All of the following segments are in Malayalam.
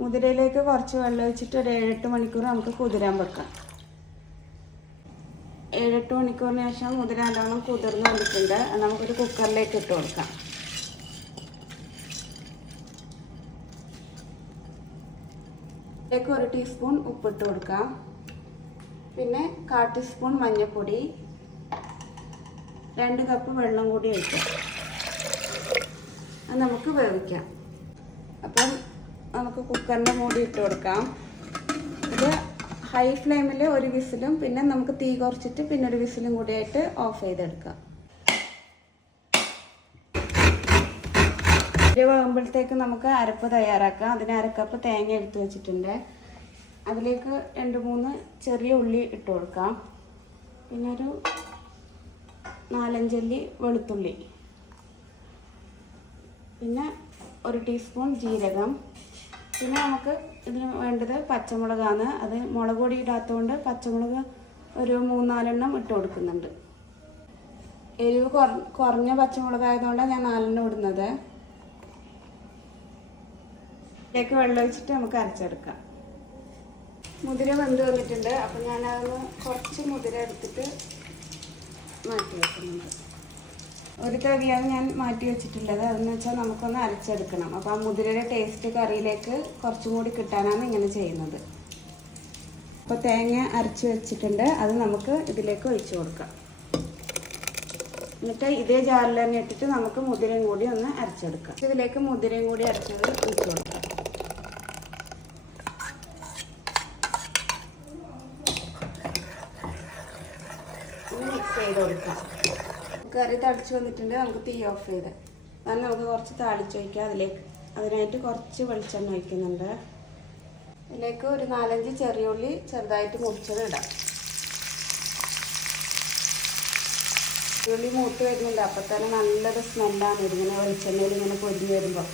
മുതിരയിലേക്ക് കുറച്ച് വെള്ളം ഒഴിച്ചിട്ട് ഒരു 7-8 മണിക്കൂർ നമുക്ക് കുതിരാൻ വെക്കാം. 7-8 മണിക്കൂറിന് ശേഷം മുതിര നല്ലോണം കുതിർന്ന് വന്നിട്ടുണ്ട്. നമുക്കൊരു കുക്കറിലേക്ക് ഇട്ട് കൊടുക്കാം. ഇതിലേക്ക് 1 ടീസ്പൂൺ ഉപ്പിട്ട് കൊടുക്കാം. പിന്നെ 1/4 ടീസ്പൂൺ മഞ്ഞൾപ്പൊടി, 2 കപ്പ് വെള്ളം കൂടി ഒഴിക്കാം. അത് നമുക്ക് വേവിക്കാം. അപ്പം നമുക്ക് കുക്കറിൻ്റെ മൂടി ഇട്ട് കൊടുക്കാം. ഇത് ഹൈ ഫ്ലെയിമിൽ ഒരു വിസിലും പിന്നെ നമുക്ക് തീ കുറച്ചിട്ട് പിന്നെ ഒരു വിസിലും കൂടിയായിട്ട് ഓഫ് ചെയ്തെടുക്കാം. ഇത് വേകുമ്പോഴത്തേക്ക് നമുക്ക് അരപ്പ് തയ്യാറാക്കാം. അതിന് 1/2 കപ്പ് തേങ്ങ എടുത്ത് വെച്ചിട്ടുണ്ട്. അതിലേക്ക് 2-3 ചെറിയ ഉള്ളി ഇട്ട് കൊടുക്കാം. പിന്നെ ഒരു 4-5 അല്ലി വെളുത്തുള്ളി, പിന്നെ 1 ടീസ്പൂൺ ജീരകം. പിന്നെ നമുക്ക് ഇതിന് വേണ്ടത് പച്ചമുളകാണ്. അത് മുളക് പൊടി ഇടാത്തതുകൊണ്ട് പച്ചമുളക് ഒരു 3-4 ഇട്ട് കൊടുക്കുന്നുണ്ട്. എരിവ് കുറഞ്ഞ പച്ചമുളകായതുകൊണ്ടാണ് ഞാൻ 4 ഇടുന്നത്. ഇതിലേക്ക് വെള്ളം ഒഴിച്ചിട്ട് നമുക്ക് അരച്ചെടുക്കാം. മുതിര വെന്ത് വന്നിട്ടുണ്ട്. അപ്പം ഞാനതൊന്ന് കുറച്ച് മുതിര എടുത്തിട്ട് മാറ്റി വെക്കുന്നുണ്ട്. ഒരു തവിയാണ് ഞാൻ മാറ്റി വെച്ചിട്ടുള്ളത്. അതെന്ന് വെച്ചാൽ നമുക്കൊന്ന് അരച്ചെടുക്കണം. അപ്പോൾ ആ മുതിരയുടെ ടേസ്റ്റ് കറിയിലേക്ക് കുറച്ചും കൂടി കിട്ടാനാണ് ഇങ്ങനെ ചെയ്യുന്നത്. അപ്പോൾ തേങ്ങ അരച്ച് വെച്ചിട്ടുണ്ട്. അത് നമുക്ക് ഇതിലേക്ക് ഒഴിച്ചു കൊടുക്കാം. എന്നിട്ട് ഇതേ ജാറിൽ തന്നെ ഇട്ടിട്ട് നമുക്ക് മുതിരയും കൂടി ഒന്ന് അരച്ചെടുക്കാം. ഇതിലേക്ക് മുതിരയും കൂടി അരച്ചത് ഒഴിച്ചു കൊടുക്കാം. മിക്സ് ചെയ്ത് കൊടുക്കാം. കറി തളിച്ച് വന്നിട്ടുണ്ട്. നമുക്ക് തീ ഓഫ് ചെയ്ത് കാരണം നമുക്ക് കുറച്ച് താളിച്ച് വയ്ക്കാം. അതിനായിട്ട് കുറച്ച് വെളിച്ചെണ്ണ ഒഴിക്കുന്നുണ്ട്. ഇതിലേക്ക് ഒരു 4-5 ചെറിയ ഉള്ളി ചെറുതായിട്ട് മുറിച്ചത് ഇടാം. ഉള്ളി മൂത്ത് വരുന്നുണ്ട്. അപ്പോൾ തന്നെ നല്ലൊരു സ്മെല്ലാണ് ഇതിങ്ങനെ വെളിച്ചെണ്ണയിൽ ഇങ്ങനെ പൊരിഞ്ഞ് വരുമ്പോൾ.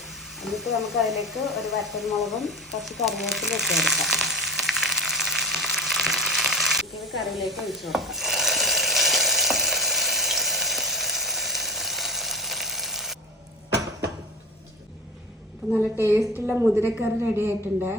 എന്നിട്ട് നമുക്ക് അതിലേക്ക് ഒരു വറ്റൽമുളകും കുറച്ച് കറിവേപ്പില ഇട്ട് കൊടുക്കാം. ഇത് കറിയിലേക്ക് ഒഴിച്ച് കൊടുക്കാം. നല്ല ടേസ്റ്റുള്ള മുതിരക്കറി റെഡി ആയിട്ടുണ്ട്.